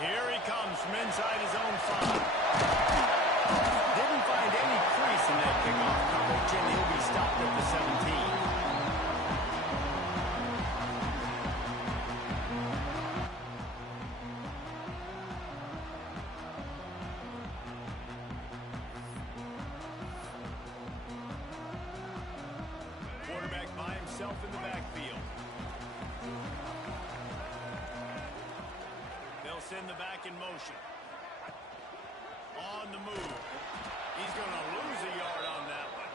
Here he comes from inside his own 5. Didn't find any crease in that kickoff coverage, and he'll be stopped at the 17. Quarterback by himself in the backfield. They'll send the back in motion. On the move. He's going to lose a yard on that one.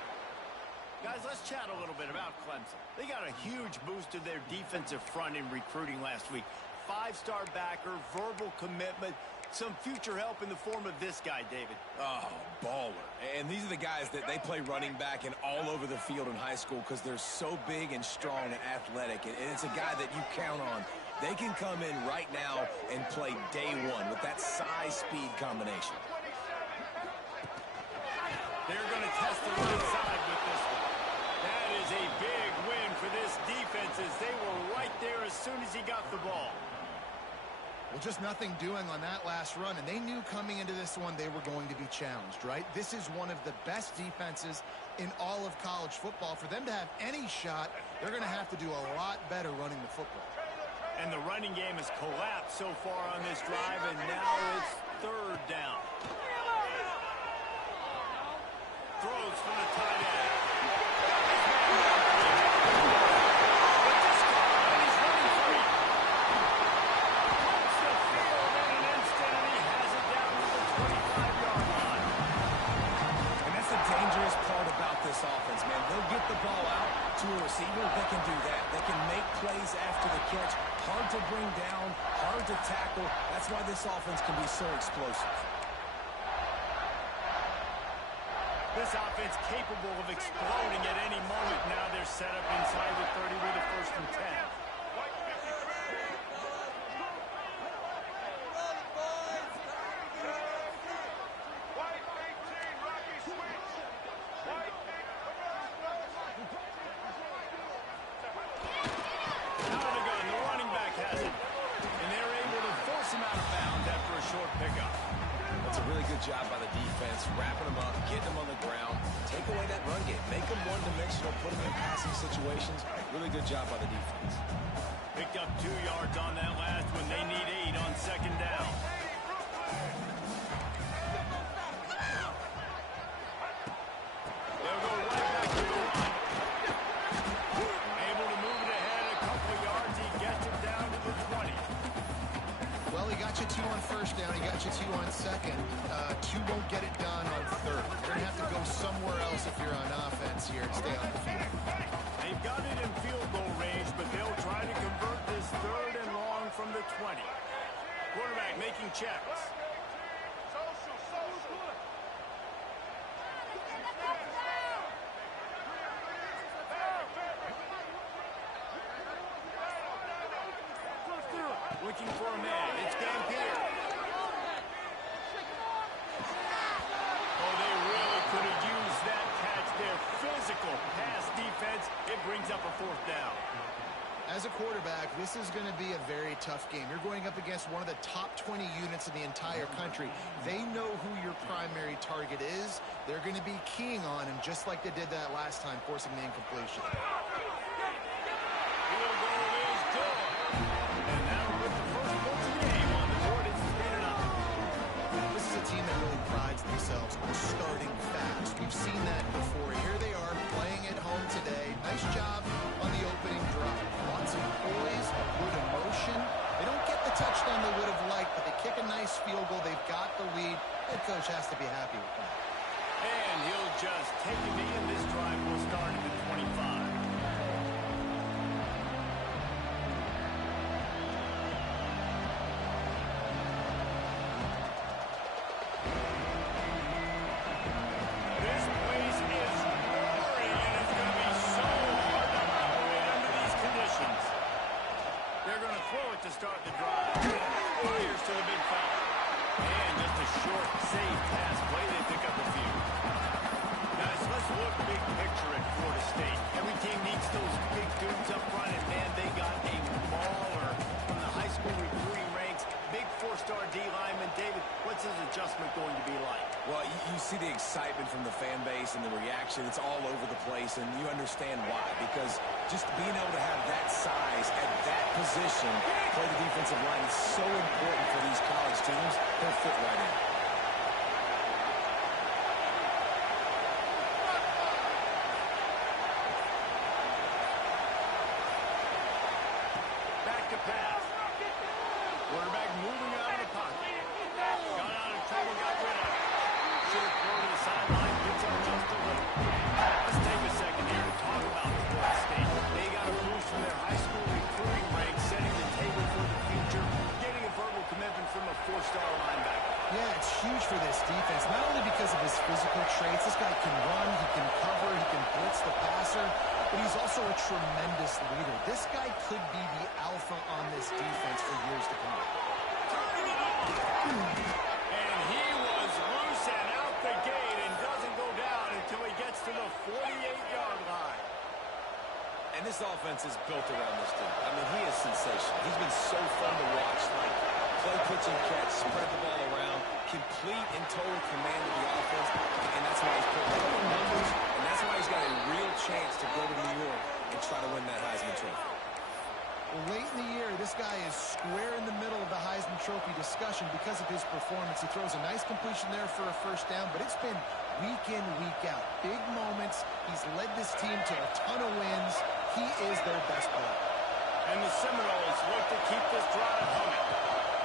Guys, let's chat a little bit about Clemson. They got a huge boost to their defensive front in recruiting last week. 5-star backer, verbal commitment, some future help in the form of this guy, David. Oh, baller. And these are the guys that they play running back and all over the field in high school because they're so big and strong and athletic. And it's a guy that you count on. They can come in right now and play day one with that size-speed combination. They're going to test the right side with this one. That is a big win for this defense as they were right there as soon as he got the ball. Well, just nothing doing on that last run, and they knew coming into this one they were going to be challenged, right? This is one of the best defenses in all of college football. For them to have any shot, they're going to have to do a lot better running the football. And the running game has collapsed so far on this drive, and now it's 3rd down. Throws from the tight end. He's running free. Puts the field in an instant, and he has it down to the 25-yard line. And that's the dangerous part about this offense, man. They'll get the ball out to a receiver. They can do that. They can make plays after the catch. Hard to bring down, hard to tackle. That's why this offense can be so explosive. This offense capable of exploding at any moment. Now they're set up inside the 30 with a 1st and 10. Out of the gun, the running back has it. And they're able to force him out of bounds after a short pickup. That's a really good job by the defense, wrapping them up, getting them on the ground, take away that run game, make them one-dimensional, put them in passing situations. Really good job by the defense. Picked up 2 yards on that last one. They need 8 on 2nd down. They'll go right back to the line. Able to move it ahead a couple of yards. He gets it down to the 20. Well, he got you 2 on 1st down. He got you 2 on 2nd. 2 won't get it done on 3rd. You're going to have to go somewhere else if you're on offense here and stay on the field. They've got it in field goal range, but they'll try to convert this 3rd and long from the 20. Quarterback making checks. Looking for a man. It's Gambier. Oh, they really could have used that catch there. Physical pass defense. It brings up a 4th down. As a quarterback, this is going to be a very tough game. You're going up against one of the top 20 units in the entire country. They know who your primary target is. They're going to be keying on him just like they did that last time, forcing the incompletion. Field goal is good. And now with the first points of the game on the board, it's 3-0. This is a team that really prides themselves on starting fast. We've seen that before. Here they are playing at home today. Nice job on the opening drive. Lots of poise, good emotion. They don't get the touchdown they would have liked, but they kick a nice field goal. They've got the lead. Head coach has to be happy with that. And he'll just take a knee, and this drive will start at the 25. This place is roaring, and it's going to be so hard to operate under these conditions. They're going to throw it to start the drive. Fires to the big fella. And just a short, safe pass play. They pick up a few. Guys, let's look big picture at Florida State. Every team needs those big dudes up front, and man, they got a mauler from the high school recruiting ranks. Big four-star D lineman. David, what's his adjustment going to be like? Well, you see the excitement from the fan base and the reaction. It's all over the place, and you understand why. Because just being able to have that size at that position, play the defensive line, is so important for these college teams. He'll fit right in. Back to pass. Quarterback moving out of the pocket. Got out of trouble, got rid of it. Should have thrown to the sideline, gets up just a little. Let's take a second here to talk about Florida State. They got a boost from their high school recruiting ranks, setting the table for the future, getting a verbal commitment from a four-star linebacker. Yeah, it's huge for this defense, not only because of his physical traits. This guy can run, he can cover, he can blitz the passer, but he's also a tremendous leader. This guy could be the alpha on this defense for years to come. And he was loose and out the gate and doesn't go down until he gets to the 48-yard line. And this offense is built around this dude. I mean, he is sensational. He's been so fun to watch. Like, play, pitch, and catch, spread the ball around, complete and total command of the offense, and that's why he's putting up the numbers, and that's why he's got a real chance to go to New York and try to win that Heisman Trophy. Well, late in the year, this guy is square in the middle of the Heisman Trophy discussion because of his performance. He throws a nice completion there for a first down, but it's been week in, week out. Big moments. He's led this team to a ton of wins. He is their best player. And the Seminoles look to keep this drive humming.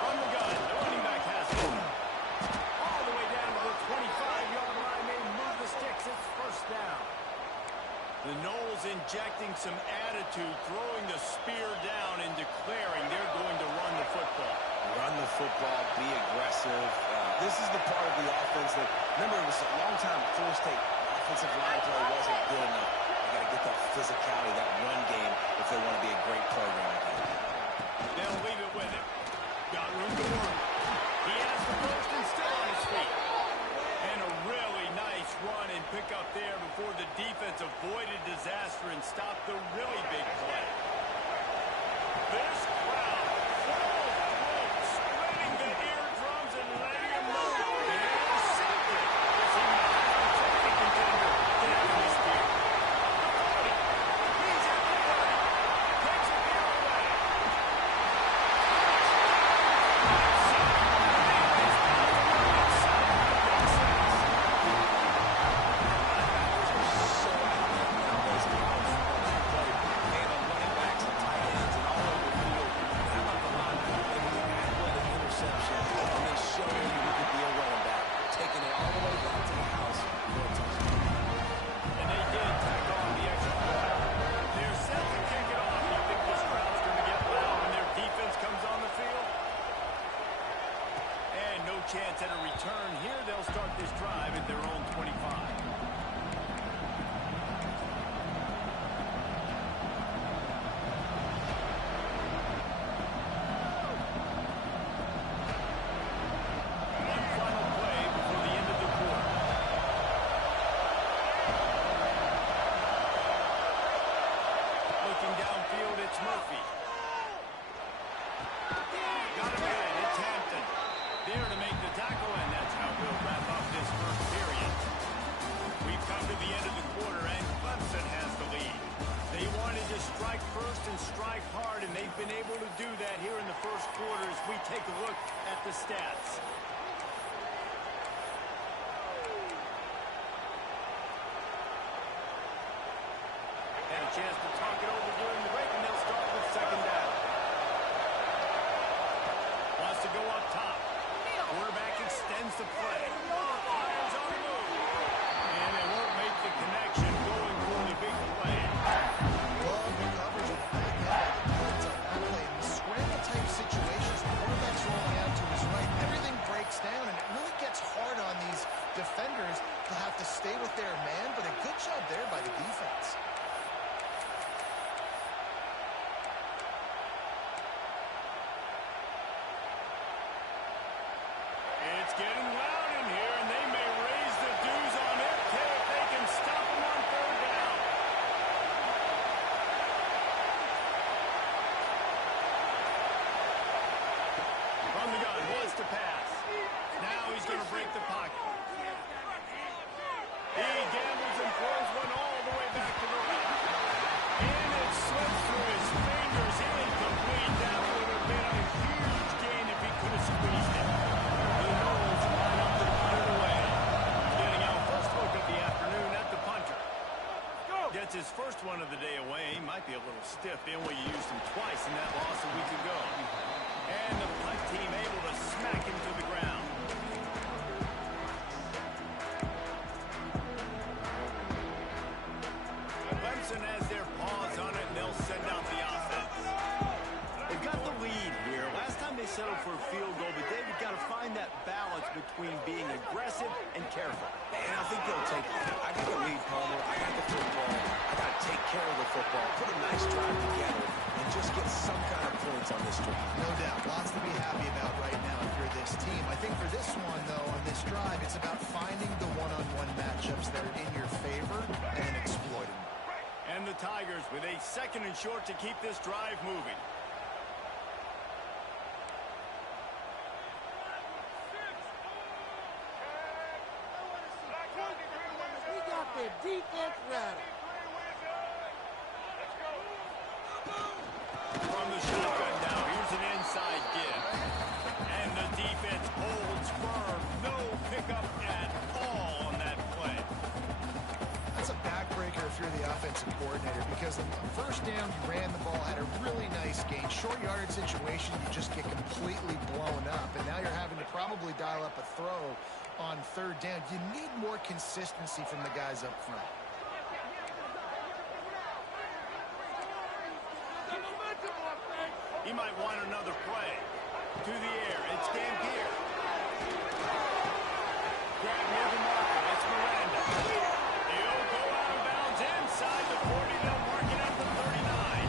From the gun, the running back has it. All the way down to the 25-yard line. They move the sticks. It's first down. The Noles injecting some attitude, throwing the spear down and declaring they're going to run the football. Run the football, be aggressive. This is the part of the offense that, remember, it was a long time Florida State offensive line play wasn't good enough. They got to get that physicality, that run game, if they want to be a great program again. They'll leave it with him. Got room to work. He has the first and still on his feet. And a really nice run and pick up there before the defense avoided disaster and stopped the really big play. This crowd full of throat, spreading the eardrums and letting them know they're secret. This is not a trophy contender. Get out of this gear. The 40. He's at the 30. Takes it the other way. Chance at a return here. They'll start this drive at their own 25. One final play before the end of the quarter. Looking downfield, it's Murphy. Got him in. It's Hampton. There to make the tackle, and that's how we'll wrap up this first period. We've come to the end of the quarter, and Clemson has the lead. They wanted to strike first and strike hard, and they've been able to do that here in the first quarter as we take a look at the stats. Had a chance to talk it over during the break, and they'll start with second down. Wants to go up top. Quarterback extends the play. Fires on the move. And they won't make the connection going for the big play. Love the coverage of the back end of the defense on that play. In the scramble-type situations, the quarterback's rolling out to his right. Everything breaks down, and it really gets hard on these defenders to have to stay with their man, but a good job there by the defense. It's getting loud in here, and they may raise the dues on FK if they can stop them on third down. From the gun, That's his first one of the day away. He might be a little stiff, being where you used him twice in that loss a week ago. And the punt team able to smack him to the ground. Clemson has their paws on it, and they'll send out the offense. They've got the lead here. Last time they settled for a field goal, but David got to find that balance between being aggressive and careful. And I think they'll take that. I got the lead, Palmer. I got the football. I got to take care of the football, put a nice drive together, and just get some kind of points on this drive. No doubt. Lots to be happy about right now if you're this team. I think for this one, though, on this drive, it's about finding the one-on-one matchups that are in your favor and then exploiting them. And the Tigers with a 2nd and short to keep this drive moving. We got the defense ready. From the shotgun now, here's an inside give. And the defense holds firm. No pickup at all on that play. That's a backbreaker if you're the offensive coordinator, because on first down, you ran the ball, had a really nice gain. Short yardage situation, you just get completely blown up, and now you're having to probably dial up a throw on 3rd down. You need more consistency from the guys up front. He might want another play. To the air, it's Gambier. Grab near the marker, it's Miranda. He'll go out of bounds inside the 40, they'll mark it at the 39.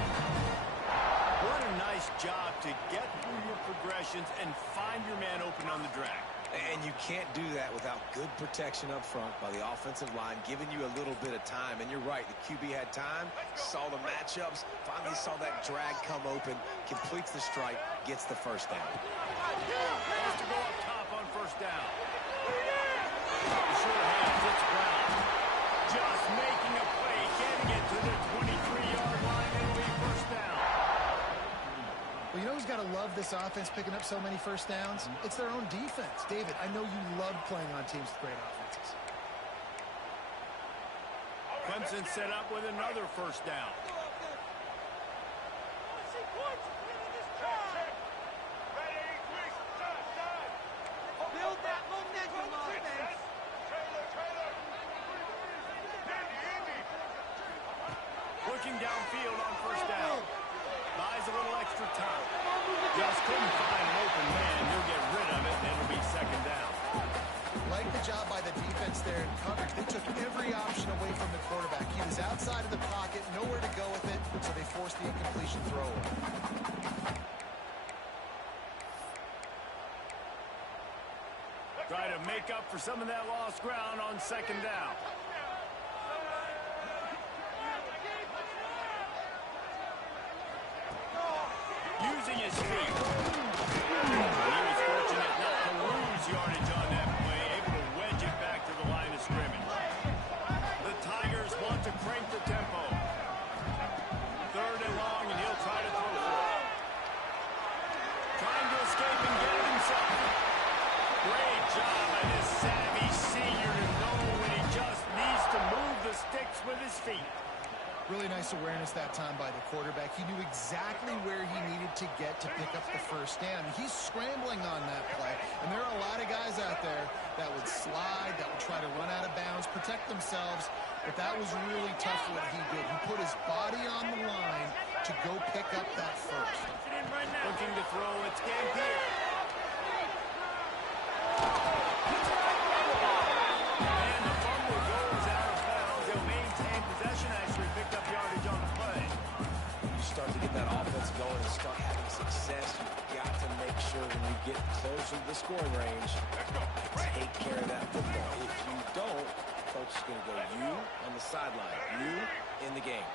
What a nice job to get through your progressions and find your man open on the drag. And you can't do that without good protection up front by the offensive line, giving you a little bit of time. And you're right, the QB had time, saw the matchups, finally saw that drag come open, completes the strike, gets the first down. Has to go up top on 1st down. Short hands, it's Brown. Just making a play, getting it to the 23-yard line. It'll be 1st down. Well, you know who's got to love this offense picking up so many first downs? It's their own defense. David, I know you love playing on teams with great offenses. Clemson set up with another 1st down. Build that momentum offense. Looking downfield on 1st down. Buys a little extra time. Just couldn't find an open man. You'll get rid of it, and it'll be 2nd down. Like the job by the defense there in coverage. They took every option away from the quarterback. He was outside of the pocket, nowhere to go with it, so they forced the incompletion throw away. Try to make up for some of that lost ground on 2nd down. Using his feet. He was fortunate not to lose yardage on that play, able to wedge it back to the line of scrimmage. The Tigers want to crank the tempo. 3rd and long, and he'll try to throw for it. Trying to escape and get it himself. Great job by this savvy senior to know when he just needs to move the sticks with his feet. Really nice awareness that time by the quarterback. He knew exactly where he needed to get to pick up the 1st down. He's scrambling on that play, and there are a lot of guys out there that would slide, that would try to run out of bounds, protect themselves, but that was really tough what he did. He put his body on the line to go pick up that 1st. Looking to throw, it's Gambier. And the fumble goes out of bounds. They'll maintain possession, actually picked up yardage on the play. You start to get that offense going and start having success, you've got to make sure when you get closer to the scoring range, take care of that football. If you don't, coach is going to go you on the sideline, you in the game.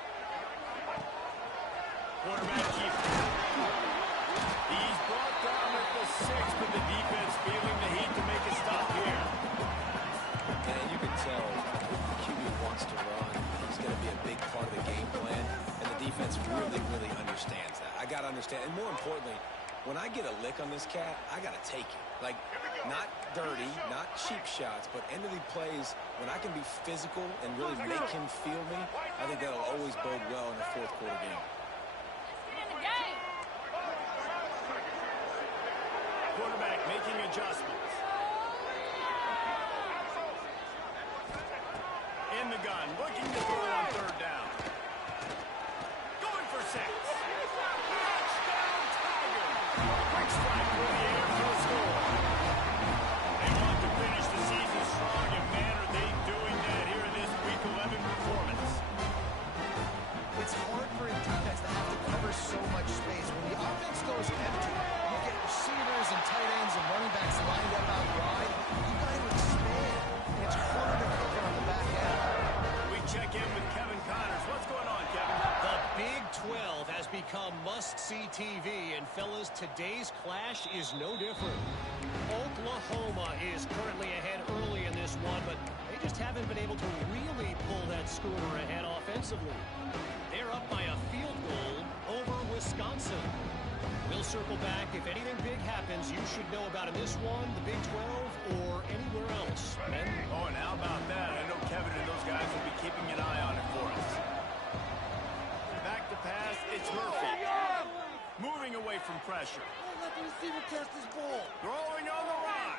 Quarterback keeper. He's brought down at the 6, but the defense feeling the heat to make a stop here. And you can tell if the QB wants to run, he's going to be a big part of the game plan, and the defense really, really understands that. I got to understand, and more importantly, when I get a lick on this cat, I got to take it. Like, not dirty, not cheap shots, but end of the plays, when I can be physical and really make him feel me, I think that'll always bode well in a fourth quarter game. Quarterback making adjustments. In the gun, looking to throw on third down. Going for 6. Touchdown, Tigers! Quick strike through the air for the score. They want to finish the season strong, and man, are they doing that here in this Week 11 performance. It's hard for a defense to have to cover so much space. When the offense goes empty, you get receivers and tight ends and running backs lined up out wide. You got to expand. And it's harder to cover on the back end. We check in with Kevin Connors. What's going on, Kevin? The Big 12 has become must-see TV, and fellas, today's clash is no different. Oklahoma is currently ahead early in this one, but they just haven't been able to really pull that schooner ahead offensively. They're up by a field goal over Wisconsin. We'll circle back. If anything big happens, you should know about in this one, the Big 12, or anywhere else. And oh, and how about that? I know Kevin and those guys will be keeping an eye on it for us. Back to pass, it's Murphy. Moving away from pressure. Don't let the receiver test his ball. Throwing on the run.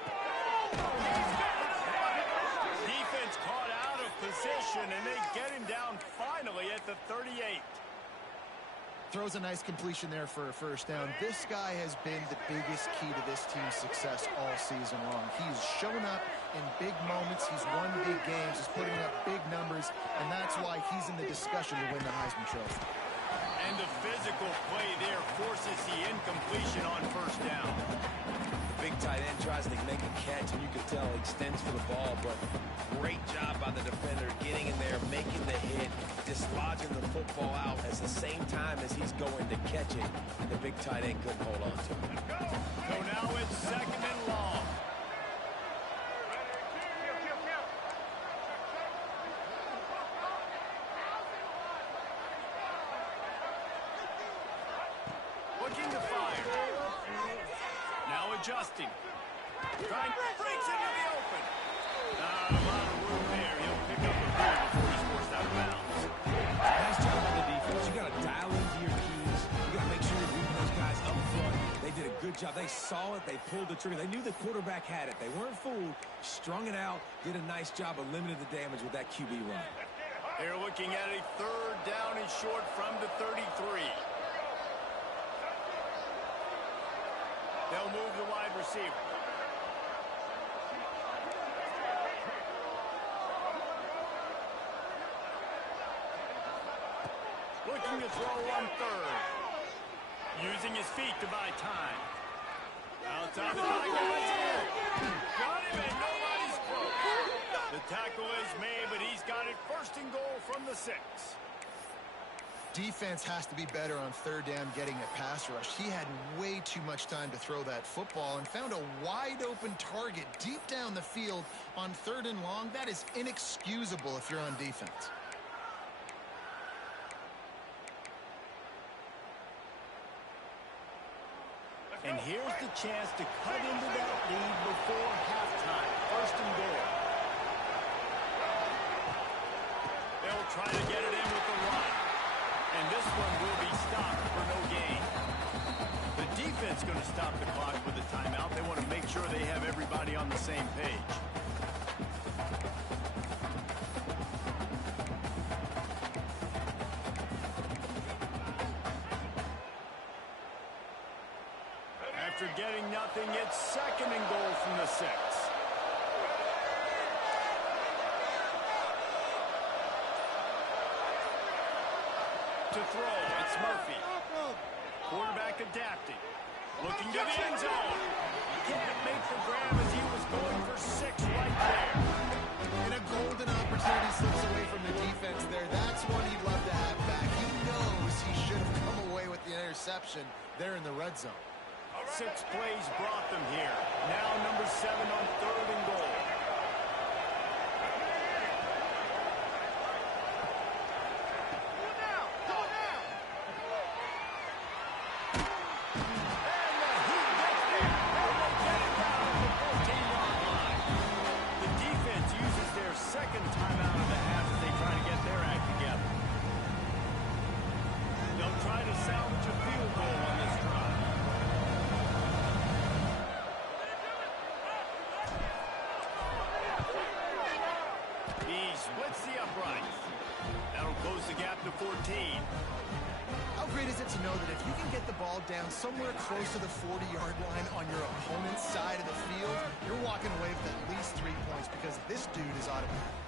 He's got it. Defense caught out of position, and they get him down finally at the 38. Throws a nice completion there for a first down. This guy has been the biggest key to this team's success all season long. He's shown up in big moments. He's won big games. He's putting up big numbers, and that's why he's in the discussion to win the Heisman Trophy. And the physical play there forces the incompletion on first down. The big tight end tries to make a catch, and you can tell he extends for the ball, but great job by the defender getting in there, making the hit, dislodging the football out at the same time as he's going to catch it. The big tight end couldn't hold on to it. So now it's second and long. Looking to fire. Now adjusting. Trying, breaks into the open. Not a lot of room there. He'll pick up the ball before he's forced out of bounds. Nice job by the defense. You got to dial into your keys. You got to make sure you're reading those guys up front. They did a good job. They saw it. They pulled the trigger. They knew the quarterback had it. They weren't fooled. Strung it out. Did a nice job of limiting the damage with that QB run. They're looking at a third down and short from the 33. They'll move the wide receiver. Looking to throw on third. Using his feet to buy time. Outside the tackle. Got him and nobody's close. The tackle is made, but he's got it first and goal from the 6. Defense has to be better on third down getting a pass rush. He had way too much time to throw that football and found a wide open target deep down the field on third and long. That is inexcusable if you're on defense. And here's the chance to cut into that lead before halftime. First and goal. They'll try to get it in with the run. And this one will be stopped for no gain. The defense going to stop the clock with a timeout. They want to make sure they have everybody on the same page. After getting nothing, it's second and goal from the 6. To throw, it's Murphy. Quarterback adapting. Looking to the end zone. Can't make the grab as he was going for 6 right there. And a golden opportunity slips away from the defense there. That's one he'd love to have back. He knows he should have come away with the interception there in the red zone. 6 plays brought them here. Now number 7 on third and goal. And the splits the uprights. That'll close the gap to 14. How great is it to know that if you can get the ball down somewhere close to the 40-yard line on your opponent's side of the field, you're walking away with at least 3 points because this dude is automatic.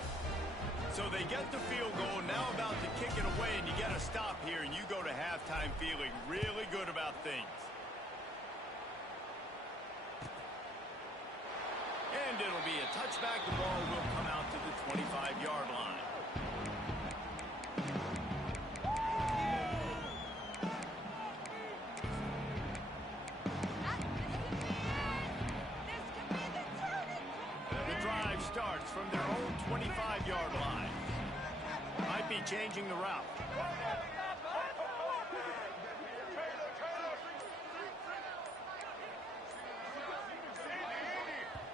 So they get the field goal, now about to kick it away, and you get a stop here, and you go to halftime feeling really good about things. And it'll be a touchback. The ball will come out to the 25-yard line. The drive starts from their own 25-yard line. Might be changing the route.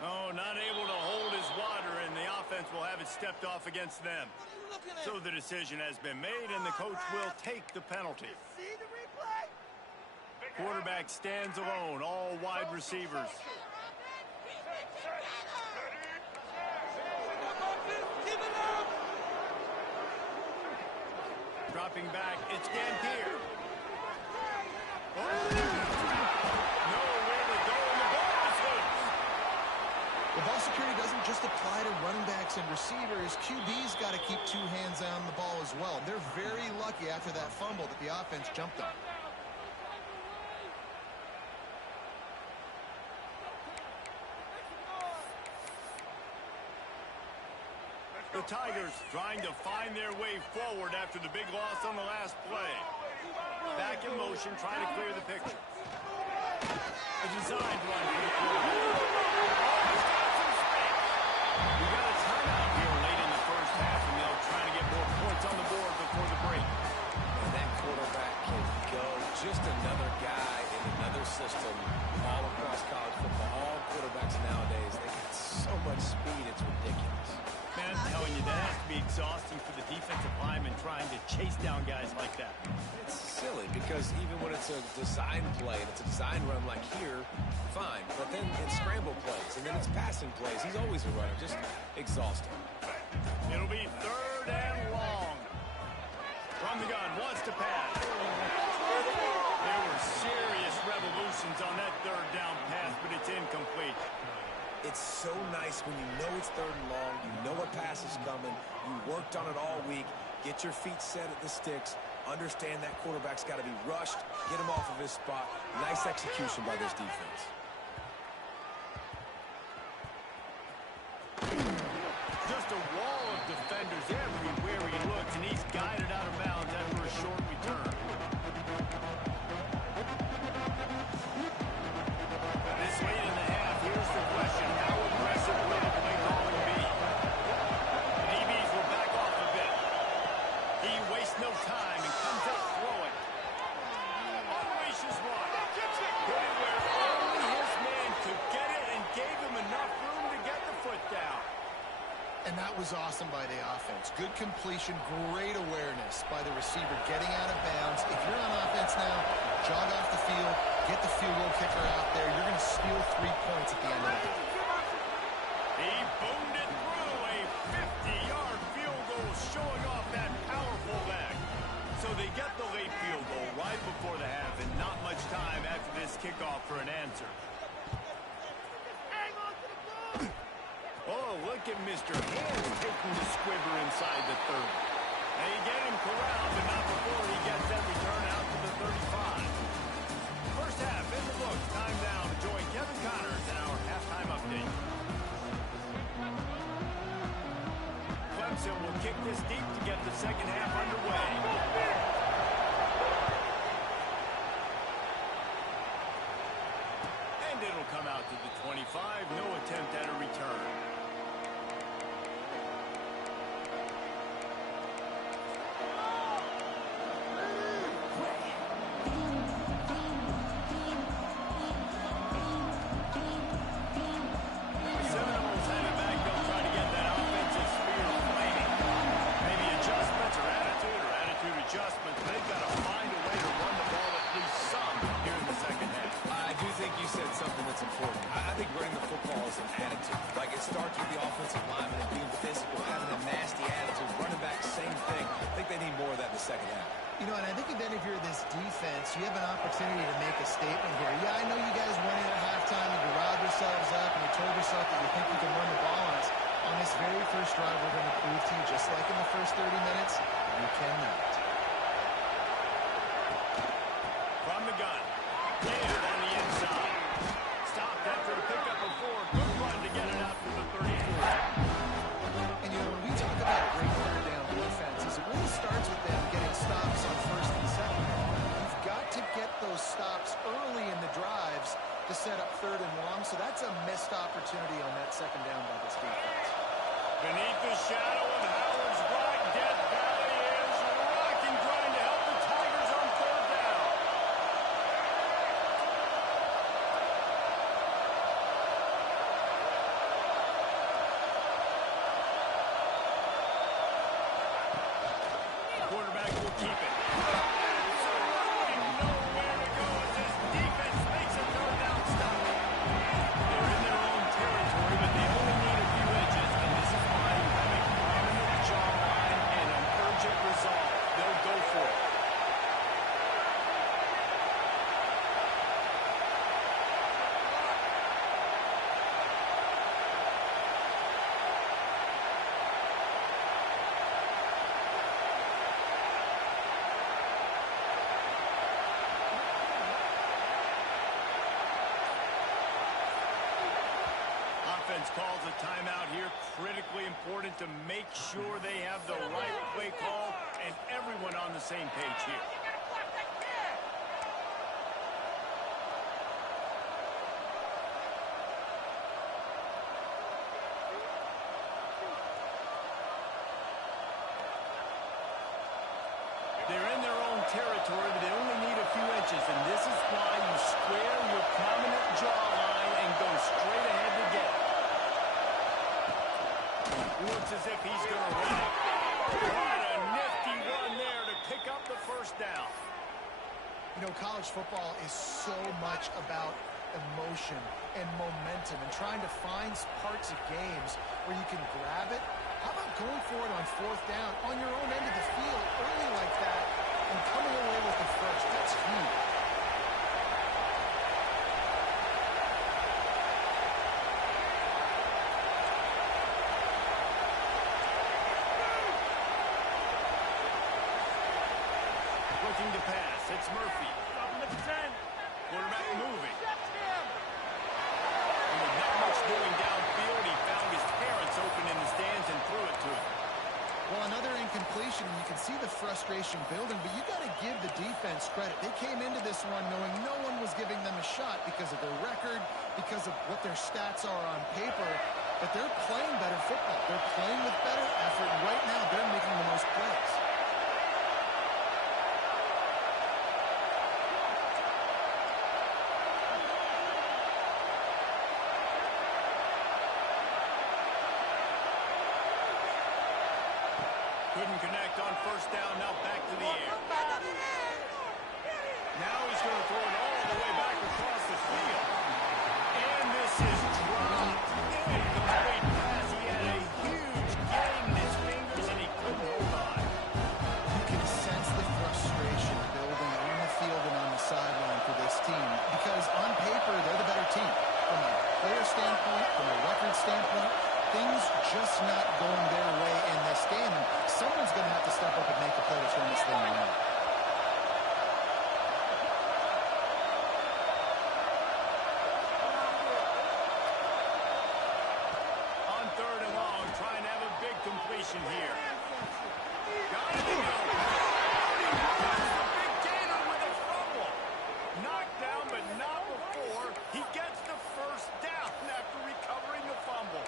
Oh, not able to hold his water, and the offense will have it stepped off against them. So the decision has been made, and the coach will take the penalty. Quarterback stands alone, all wide receivers. Dropping back, it's Gampier. Nowhere to go, and the ball is loose. The ball security doesn't just apply to running backs and receivers. QB's got to keep two hands on the ball as well. They're very lucky after that fumble that the offense jumped on. The Tigers trying to find their way forward after the big loss on the last play. Back in motion, trying to clear the picture. A designed run for the quarterback. He's got some space. We got a timeout here late in the first half, and they'll try to get more points on the board before the break. And that quarterback can go. Just another guy in another system all across college football. All quarterbacks nowadays, they got so much speed, it's ridiculous. Man, I'm telling you, that has to be exhausting for the defensive lineman trying to chase down guys like that. It's silly because even when it's a design play and it's a design run like here, fine. But then it's scramble plays and then it's passing plays. He's always a runner, just exhausting. It'll be 3rd and long. From the gun, wants to pass. There were serious revolutions on that 3rd down pass, but it's incomplete. It's so nice when you know it's 3rd and long, you know a pass is coming, you worked on it all week, get your feet set at the sticks, understand that quarterback's got to be rushed, get him off of his spot. Nice execution by this defense. Just a wall of defenders everywhere he looks, and he's guided out of bounds after a short return. This late in the half, here's the question. How aggressive will the play calling be? The DBs will back off a bit. He wastes no time and comes up throwing. Unleashes one. Put it where only his man could get it and gave him enough room to get the foot down. And that was awesome by the offense. Good completion, great awareness by the receiver getting out of bounds. If you're on offense now, jog off the field, get the field goal kicker out there. You're going to steal 3 points at the end of it. He boomed it through a 50-yard field goal, showing off that powerful leg. So they get the late field goal right before the half, and not much time after this kickoff for an answer. Oh, look at Mr. Hands taking the squibber inside the 30. They get him corralled, but not before he gets that return out to the 35. First half in the books. Time now to join Kevin Connors in our halftime update. Clemson will kick this deep to get the second half underway. And it'll come out to the 25. No attempt at a return. I think running the football is an attitude. Like, it starts with the offensive lineman and being physical, having a nasty attitude. offense, you have an opportunity to make a statement here. Yeah, I know you guys went in at halftime and you riled yourselves up and you told yourself that you think you can run the ball on us. On this very first drive, we're going to prove to you, just like in the first 30 minutes, you cannot. From the gun. Nailed on the inside. Stopped after a pickup of 4. Good run to get it out to the 34. And, you know, when we talk about great third down defenses, it really starts with them getting stops on first and second. You've got to get those stops early in the drives to set up third and long, so that's a missed opportunity on that second down by this defense. Beneath the shadow of Howard's rock, Death Valley is rocking, trying to help the Tigers on third down. Quarterback will keep it. Nowhere to go as his defense makes a third down stop. They're in their own territory, but they only need a few edges, and this is why you have a prominent jawline and an urgent resolve. They'll go for it. Offense calls a timeout here. Critically important to make sure they have the right play call and everyone on the same page here. They're in their own territory, but they only need a few inches, and this is why you square your prominent jawline and go straight ahead to get it. Looks as if he's going to run it. What a nifty run there to pick up the first down. You know, college football is so much about emotion and momentum and trying to find parts of games where you can grab it. How about going for it on fourth down on your own end of the field early like that and coming away with the first? That's huge. Looking to pass. It's Murphy. Quarterback moving. And with not much doing downfield, he found his parents open in the stands and threw it to him. Well, another incompletion, and you can see the frustration building, but you got to give the defense credit. They came into this one knowing no one was giving them a shot because of their record, because of what their stats are on paper, but they're playing better football. They're playing with better effort, and right now they're making the most plays. Couldn't connect on first down, now back to the air. Now he's going to throw it all the way back across the field. And this is dropped. Incomplete pass. He had a huge gain in his fingers, and he couldn't hold on. You can sense the frustration building on the field and on the sideline for this team because on paper, they're the better team. From a player standpoint, from a record standpoint, things just not going their way in this game, and someone's going to have to step up and make a play to turn this thing around. On third and long, trying to have a big completion here. Got it to go. The big gainer with a fumble. Knocked down, but not before. He gets the first down after recovering the fumble.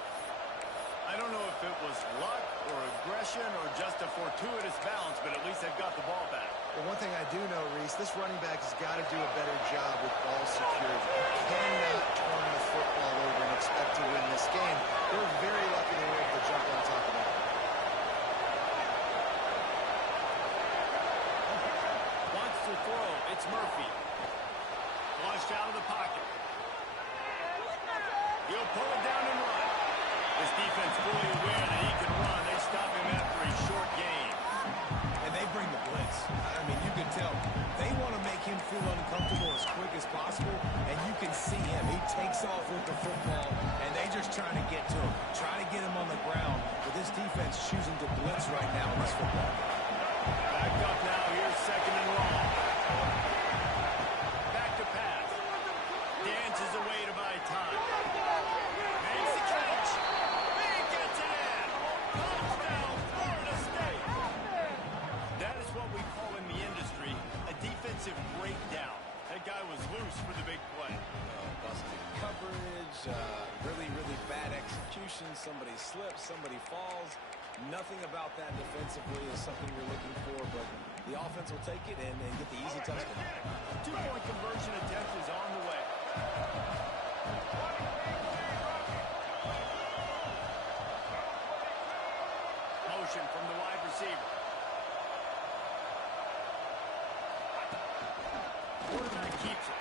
I don't know if it was luck or aggression or just a fortuitous bounce, but at least they've got the ball back. Well, one thing I do know, Reese, this running back has got to do a better job with ball security. You cannot turn the football over and expect to win this game. They're very lucky they were able to jump on top of that. Wants to throw. It's Murphy. Flushed out of the pocket. He'll pull it down and run. This defense fully aware that he can run. They stop him after a short gain. And they bring the blitz. I mean, you can tell they want to make him feel uncomfortable as quick as possible, and you can see him. He takes off with the football, and they just trying to get to him, trying to get him on the ground, but this defense choosing to blitz right now in this football. Back up now. Here's second and long. Back to pass. Dances away to buy time. Makes the catch. He gets it in. Touchdown, Florida State. That is what we call in the industry a defensive breakdown. That guy was loose for the big play. Busted coverage, really, really bad execution. Somebody slips, somebody falls. Nothing about that defensively is something you're looking for, but the offense will take it and get the easy touchdown. Two-point conversion attempt is on the way. Motion from the wide receiver. Quarterback keeps it.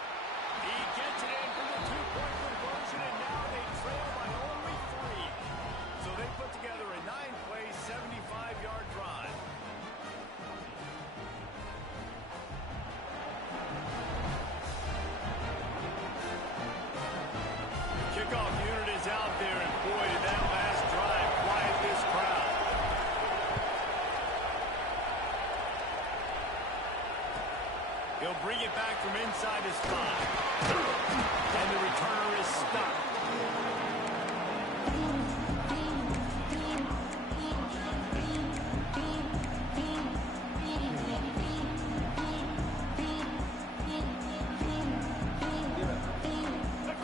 He gets it in for the two-point conversion, and now they trail by only 3. So they put together a 9-play, 75-yard drive. Kickoff unit is out there, and boy, did that last drive quiet this crowd. He'll bring it back from inside his 5. And the returner is stuck.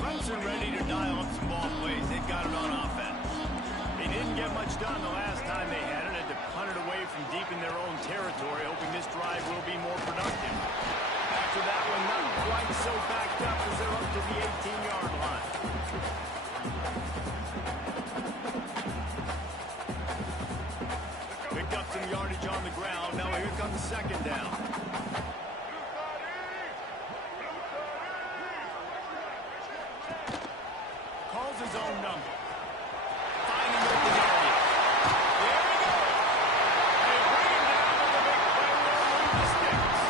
Clemson ready to dial up some ball plays. They've got it on offense. They didn't get much done the last time they had it. Had to punt it away from deep in their own territory, hoping this drive will be more productive. After that one, not quite so backed up as they're up to the 18-yard line. Picked up some yardage on the ground. Now here comes second down. Calls his own number. Finding open area. There we go. They bring him down with the big play. Will move the sticks.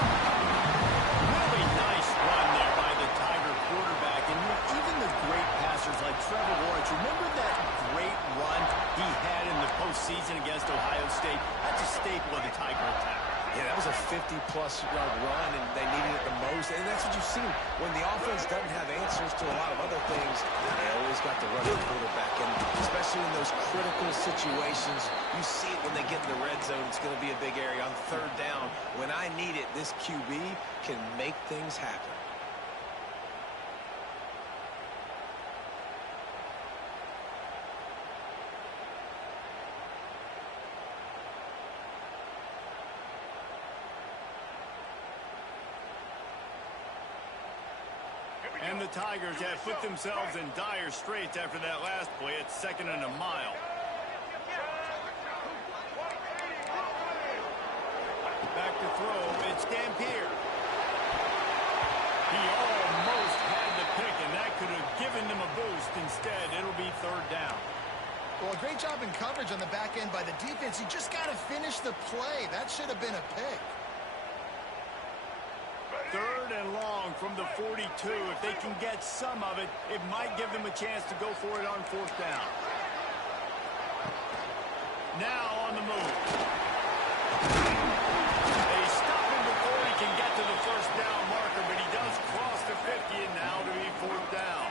Really nice run there by the Tiger quarterback. And even the great passers like Trevor Lawrence, remember that great run he had in the postseason against Ohio State? That's a staple of the Tiger attack. Yeah, that was a 50-plus yard run, and they needed it the most. And that's what you've seen. When the offense doesn't have answers to a lot of other things, they always got to run the quarterback. And especially in those critical situations, you see it when they get in the red zone. It's going to be a big area on third down. When I need it, this QB can make things happen. And the Tigers have put themselves in dire straits after that last play. It's second and a mile. Back to throw. It's Dampier. He almost had the pick, and that could have given them a boost. Instead, it'll be third down. Well, a great job in coverage on the back end by the defense. You just got to finish the play. That should have been a pick. Third and long from the 42. If they can get some of it, it might give them a chance to go for it on fourth down. Now on the move. They stop him before he can get to the first down marker, but he does cross the 50, and now to be fourth down.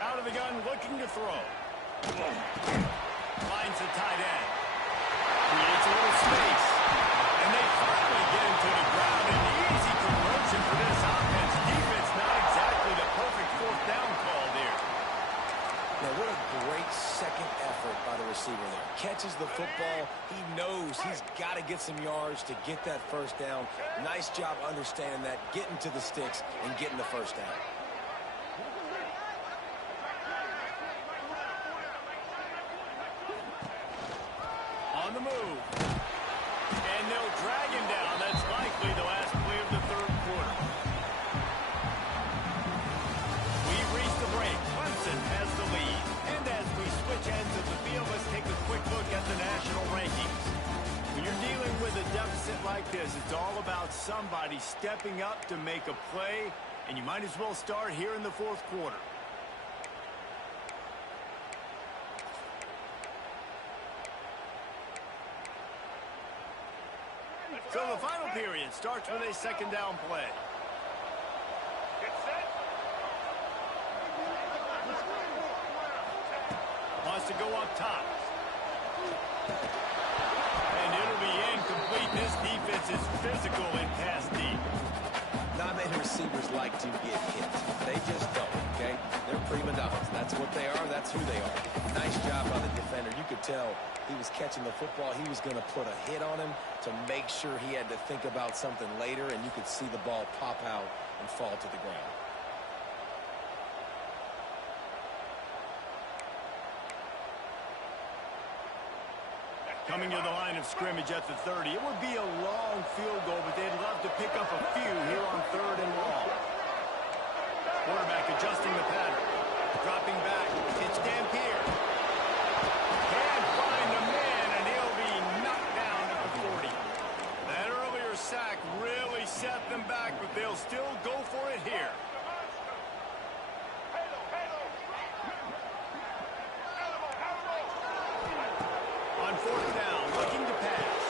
Out of the gun, looking to throw. Finds the tight end. Creates a little space. And they finally get him to the ground. An easy conversion for this offense. Defense not exactly the perfect fourth down call there. Now, what a great second effort by the receiver there. Catches the football. He knows he's got to get some yards to get that first down. Nice job understanding that, getting to the sticks and getting the first down. On the move. And they'll drag him down. That's likely the last play of the third quarter. We've reached the break. Clemson has the lead. And as we switch ends of the field, let's take a quick look at the national rankings. When you're stepping up to make a play, and you might as well start here in the fourth quarter. So the final period starts with a second down play. Wants to go up top. And it'll be incomplete. This defense is physical and pass deep. Not many receivers like to get hit. They just don't, okay? They're prima donnas. That's what they are. That's who they are. Nice job by the defender. You could tell he was catching the football. He was going to put a hit on him to make sure he had to think about something later, and you could see the ball pop out and fall to the ground. Coming to the line of scrimmage at the 30. It would be a long field goal, but they'd love to pick up a few here on 3rd and long. Quarterback adjusting the pattern. Dropping back. It's Dampier. Can't find the man, and he'll be knocked down at the 40. That earlier sack really set them back, but they'll still go for it here. On 4th down, looking to pass.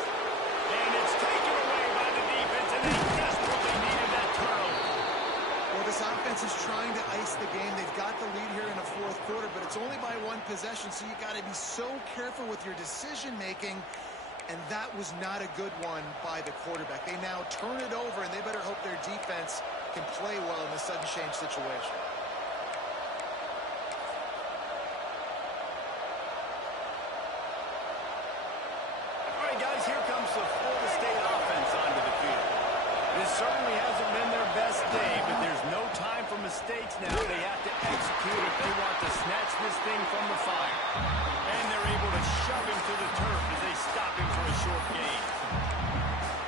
And it's taken away by the defense, and they desperately needed that turnover. Well, this offense is trying to ice the game. They've got the lead here in the fourth quarter, but it's only by 1 possession, so you got to be so careful with your decision-making, and that was not a good one by the quarterback. They now turn it over, and they better hope their defense can play well in the sudden change situation. Guys, here comes the Florida State offense onto the field. This certainly hasn't been their best day, but there's no time for mistakes now. They have to execute if they want to snatch this thing from the fire. And they're able to shove him to the turf as they stop him for a short gain.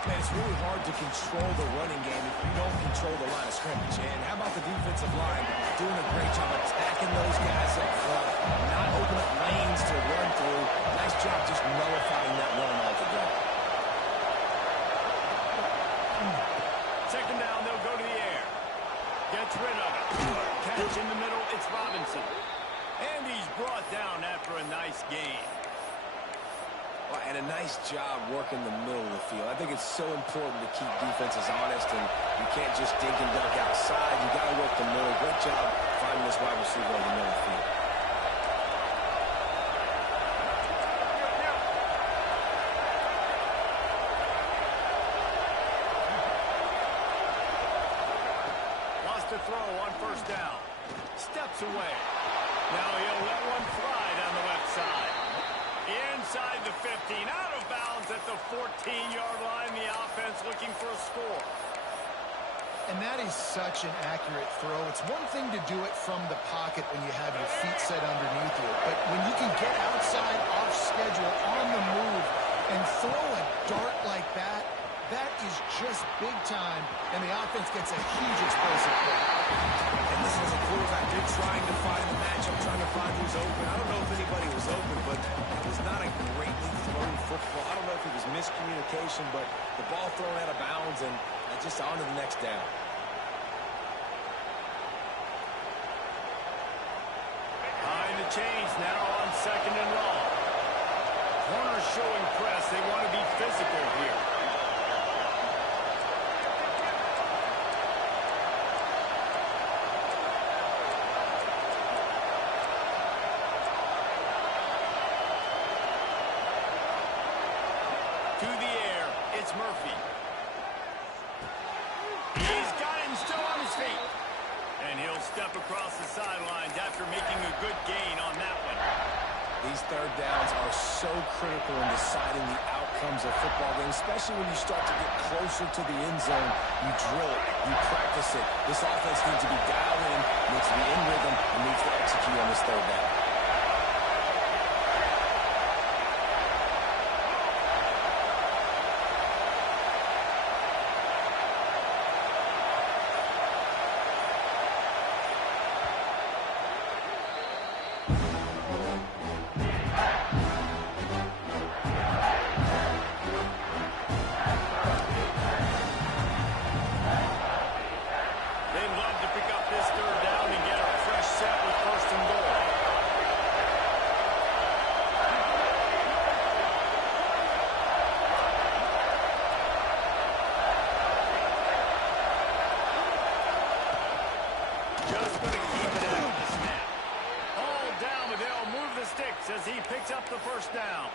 Man, it's really hard to control the running game if you don't control the line of scrimmage. And how about the defensive line doing a great job attacking those guys up front, not opening up lanes to run through. Nice job just nullifying that run altogether. Second down, they'll go to the air. Gets rid of it. Catch in the middle, it's Robinson. And he's brought down after a nice gain. Well, and a nice job working the middle of the field. I think it's so important to keep defenses honest, and you can't just dink and dunk outside. You got to work the middle. Great job finding this wide receiver in the middle of the field. Lost a throw on 1st down. Steps away. Now he'll let one fly down the left side. Inside the 15, out of bounds at the 14-yard line. The offense looking for a score. And that is such an accurate throw. It's one thing to do it from the pocket when you have your feet set underneath you, but when you can get outside, off schedule, on the move, and throw a dart like that, that is just big time, and the offense gets a huge explosive play. And this is a quarterback. They're trying to find the matchup, trying to find who's open. I don't know if anybody was open, but it was not a greatly thrown football. I don't know if it was miscommunication, but the ball thrown out of bounds and just on to the next down. Behind the chains now on 2nd and long. Corners showing press. They want to be physical here. To the air, it's Murphy. He's got it and still on his feet. And he'll step across the sidelines after making a good gain on that one. These 3rd downs are so critical in deciding the outcomes of football games, especially when you start to get closer to the end zone. You drill it, you practice it. This offense needs to be dialed in, needs to be in rhythm, and needs to execute on this 3rd down. just going to keep it after the snap. All down, but they'll move the sticks as he picks up the first down.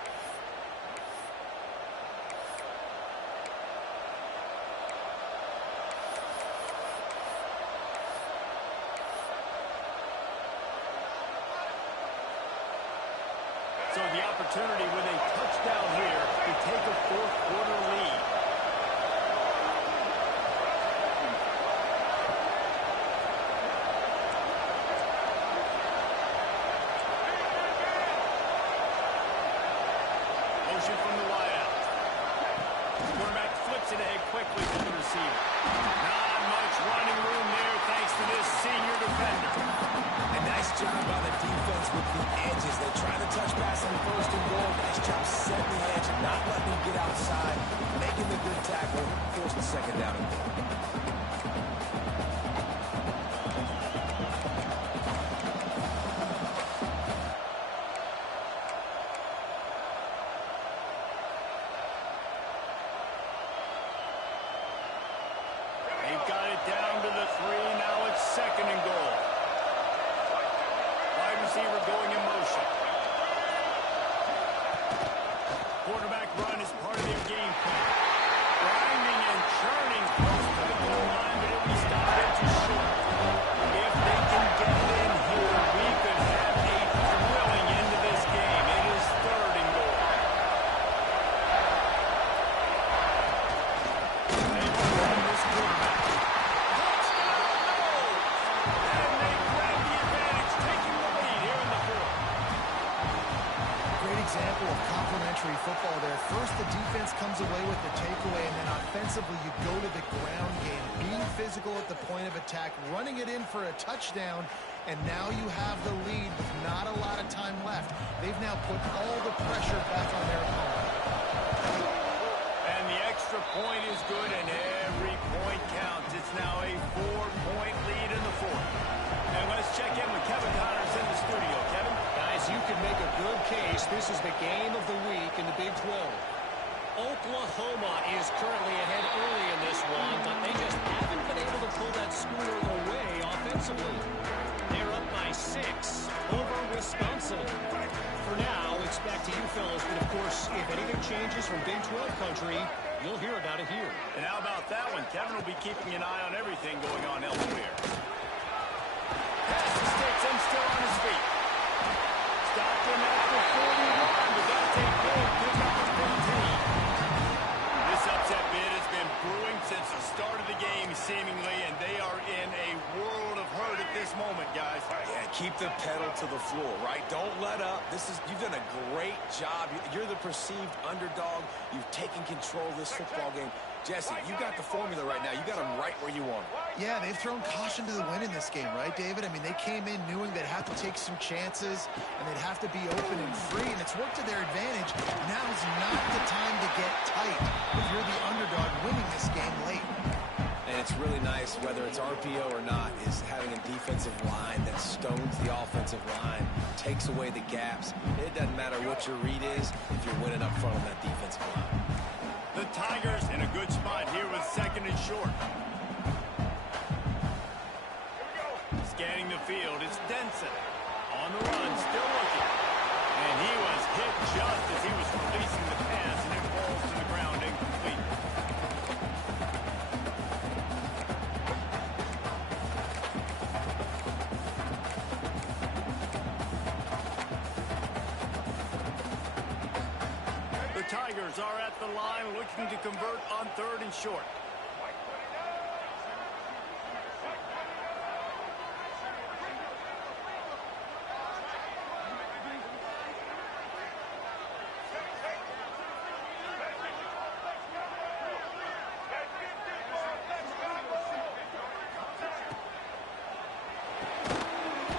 So the opportunity with a touchdown here to take a fourth-quarter lead. Motion from the wideout. Quarterback flips it ahead quickly to the receiver. Not much running room there thanks to this senior defender. A nice job by the defense with the edges. They try to touch pass on first and goal. Nice job setting the edge, not letting them get outside, making the good tackle, force the second down and goal. They've got it down to the 3. Now it's second and goal. Wide receiver going in motion. Quarterback run is part of their game plan. Grinding and churning close to the goal line, but it will stop it too short. If they can get it in here, we could have a thrilling end to this game. It is third and goal. They run this quarterback. Touchdown, no! And they grab the advantage, taking the lead here in the fourth. Great example of complementary football there. First, the defense comes away with the takeaway, and then offensively, you go to the ground game, being physical at the point of attack, running it in for a touchdown, and now you have the lead with not a lot of time left. They've now put all the pressure back on their opponent. And the extra point is good, and every point counts. It's now a 4-point lead in the fourth. And let's check in with Kevin Connors in the studio. Kevin? Guys, you could make a good case. This is the game of the week in the Big 12. Oklahoma is currently ahead early in this one, but they just haven't been able to pull that schooner away offensively. They're up by 6 over Wisconsin. For now, it's back to you fellas, but of course, if anything changes from Big 12 country, you'll hear about it here. And how about that one? Kevin will be keeping an eye on everything going on elsewhere. Pass the sticks and still on his feet. Stopped him at the 41, but that'll take good. Good number 15. This upset bid has been brewing since the start of the game, seemingly, and they are in a world of hurt at this moment, guys. Yeah, keep the pedal to the floor, right? Don't let up. You've done a great job. You're the perceived underdog. You've taken control of this football game. Jesse, you got the formula right now. You got them right where you want them. Yeah, they've thrown caution to the wind in this game, right, David? I mean, they came in knowing they'd have to take some chances, and they'd have to be open and free, and it's worked to their advantage. Now's not the time to get tight if you're the underdog winning this game late. And it's really nice, whether it's RPO or not, is having a defensive line that stones the offensive line, takes away the gaps. It doesn't matter what your read is if you're winning up front on that defensive line. The Tigers in a good spot here with second and short. Scanning the field, it's Denson. On the run, still looking. And he was hit just as he was releasing the pass, and it falls to the ground incomplete. The Tigers are at the line looking to convert on third and short.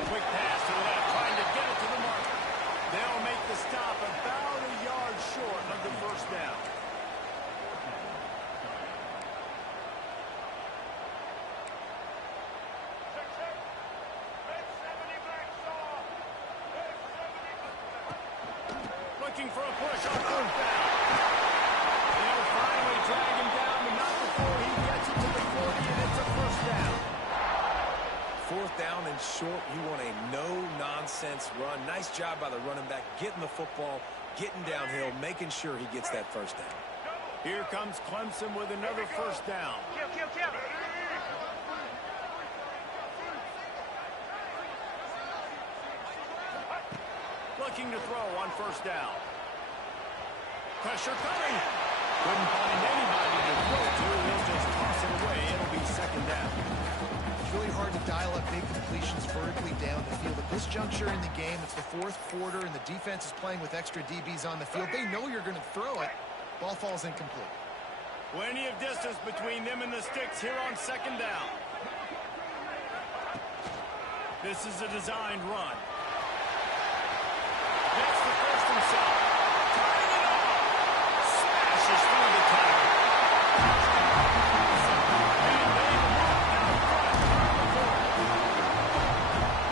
Quick pass to the left, trying to get it to the marker. They'll make the stop about a yard short of the first down. Looking for a push on third down. They'll finally drag him down, but not before he gets it to the 40, and it's a first down. 4th down and short, you want a no-nonsense run. Nice job by the running back, getting the football, getting downhill, making sure he gets that 1st down. Here comes Clemson with another 1st down. Looking to throw on 1st down. Pressure coming. Couldn't find anybody to throw to. He'll just toss it away. It'll be 2nd down. It's really hard to dial up big completions vertically down the field. At this juncture in the game, it's the 4th quarter, and the defense is playing with extra DBs on the field. They know you're going to throw it. Ball falls incomplete. Plenty of distance between them and the sticks here on 2nd down. This is a designed run. Gets the first himself. Tying it off. Smashes through the tackle. And they walk out front.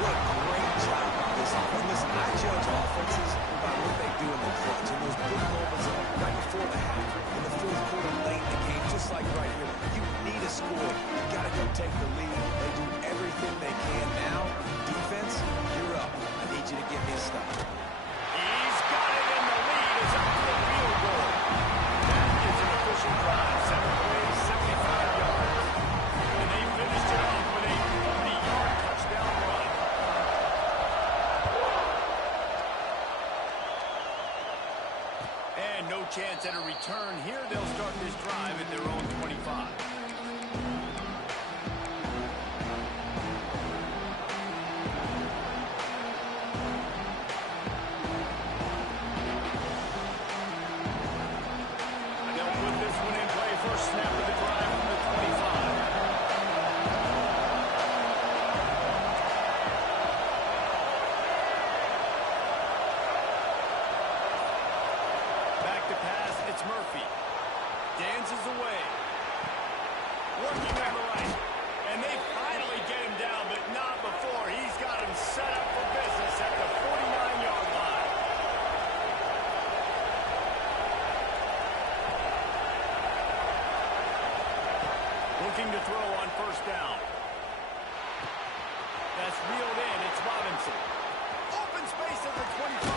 What a great job by this offense. Listen, I judge offenses by what they do in the clutch. And those big moments right before the half, in the 4th quarter, late in the game, just like right here. You need a score. You got to go take the lead. They do everything they can now. Defense, you're up. I need you to give me a stop. He's got it, and the lead is up to the field goal. That is an official drive. 7 plays, 75 yards. And they finished it off with a 40-yard touchdown run. And no chance at a return here. They'll start this drive at their own 25. Looking to throw on 1st down. That's reeled in. It's Robinson. Open space at the 25.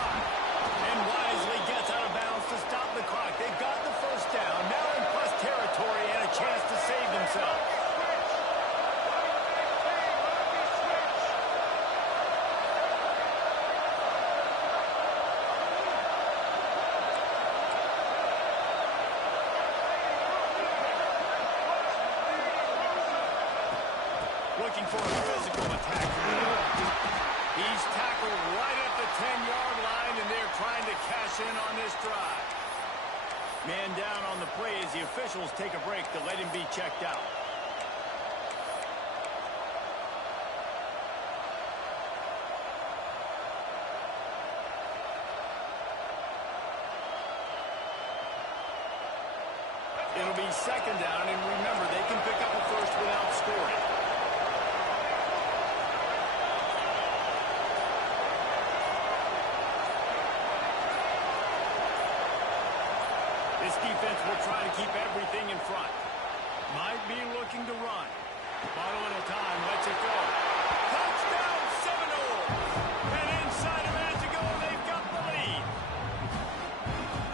And wisely gets out of bounds to stop the clock. They've got the 1st down. Now in plus territory and a chance to save themselves. Looking for a physical attack. He's tackled right at the 10-yard line, and they're trying to cash in on this drive. Man down on the play as the officials take a break to let him be checked out. It'll be 2nd down, and remember, they can pick up a first without scoring. This defense will try to keep everything in front. Might be looking to run. Bought a little time, lets it go. Touchdown, Seminoles! And inside a minute to go, they've got the lead.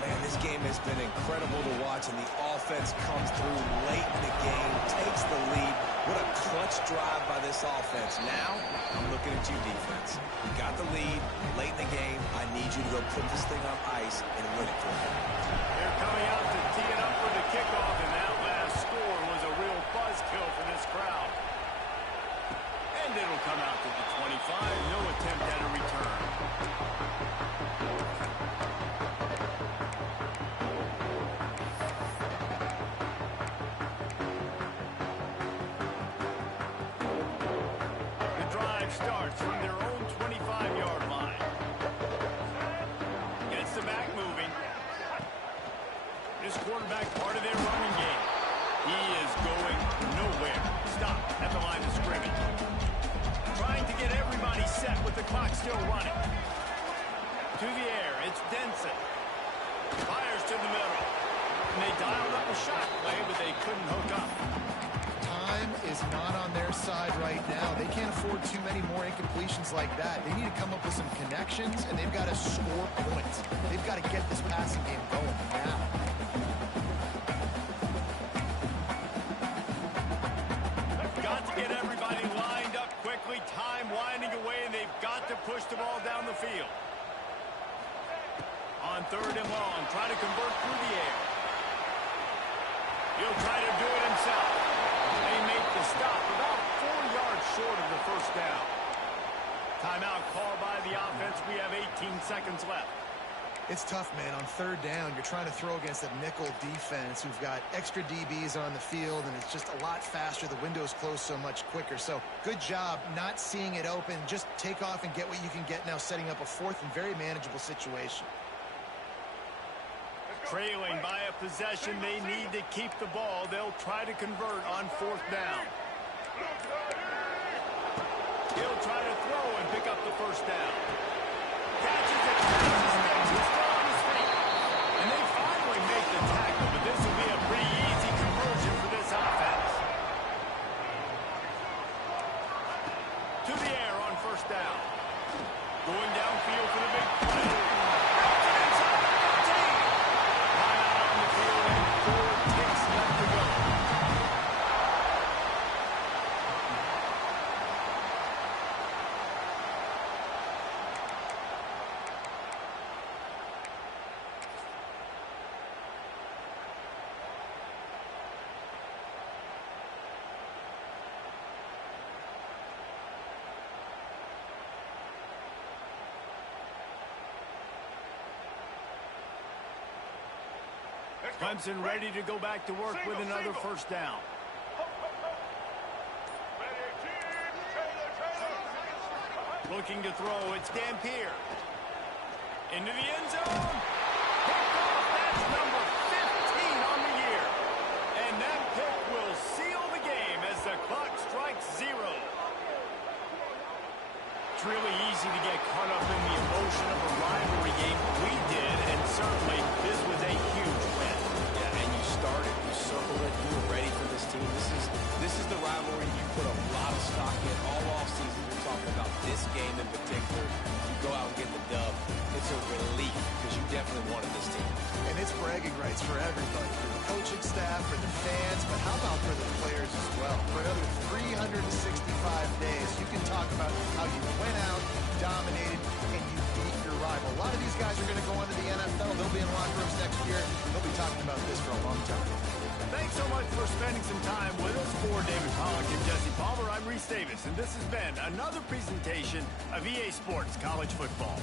Man, this game has been incredible to watch, and the offense comes through late in the game, takes the lead. What a clutch drive by this offense. Now, I'm looking at you, defense. You got the lead late in the game. I need you to go put this thing on ice and win it for me. They're coming out to tee it up for the kickoff, and that last score was a real buzzkill for this crowd. And it'll come out to the 25. No attempt at a return. The drive starts from their own 25-yard line. Gets the back moving. This quarterback part of their running game. He is going nowhere. Stop at the line of scrimmage. Trying to get everybody set with the clock still running. To the air, it's Denson. Fires to the middle. And they dialed up a shot play, but they couldn't hook up. Time is not on their side right now. They can't afford too many more incompletions like that. They need to come up with some connections, and they've got to score points. They've got to get this passing game going now. Got to get everybody lined up quickly. Time winding away, and they've got to push the ball down the field. On 3rd and long, try to convert through the air. He'll try to do it himself. They make the stop about 4 yards short of the first down. Timeout called by the offense. We have 18 seconds left. It's tough, man. On 3rd down, you're trying to throw against a nickel defense who've got extra DBs on the field, and it's just a lot faster. The window's closed so much quicker. So good job not seeing it open. Just take off and get what you can get now, setting up a 4th and very manageable situation. Trailing by a possession, they need to keep the ball. They'll try to convert on 4th down. He'll try to throw and pick up the first down. Catches it, catches it, he's still on his feet. And they finally make the tackle, but this will be a pretty easy conversion for this offense. To the air on 1st down. Going downfield for the big play. Clemson ready to go back to work with another first down. Looking to throw, it's Dampier. Into the end zone. Picked off, that's number 15 on the year. And that pick will seal the game as the clock strikes 0. It's really easy to get caught up in the emotion of a rivalry game. We did, and certainly this was a huge win. Yeah, and you started, you circled it, you were ready for this team. This is the rivalry you put a lot of stock in all offseason. We're talking about this game in particular. You go out and get the dub. It's a relief because you definitely wanted this team. And it's bragging rights for everybody, for the coaching staff, for the fans, but how about for the players as well? For another 365 days, you can talk about how you went out, dominated, and you beat your rival. A lot of these guys are going to go on to the NFL. They'll be in locker rooms next year. They'll be talking about this for a long time. Thanks so much for spending some time with us. For David Pollock and Jesse Palmer, I'm Reese Davis, and this has been another presentation of EA Sports College Football.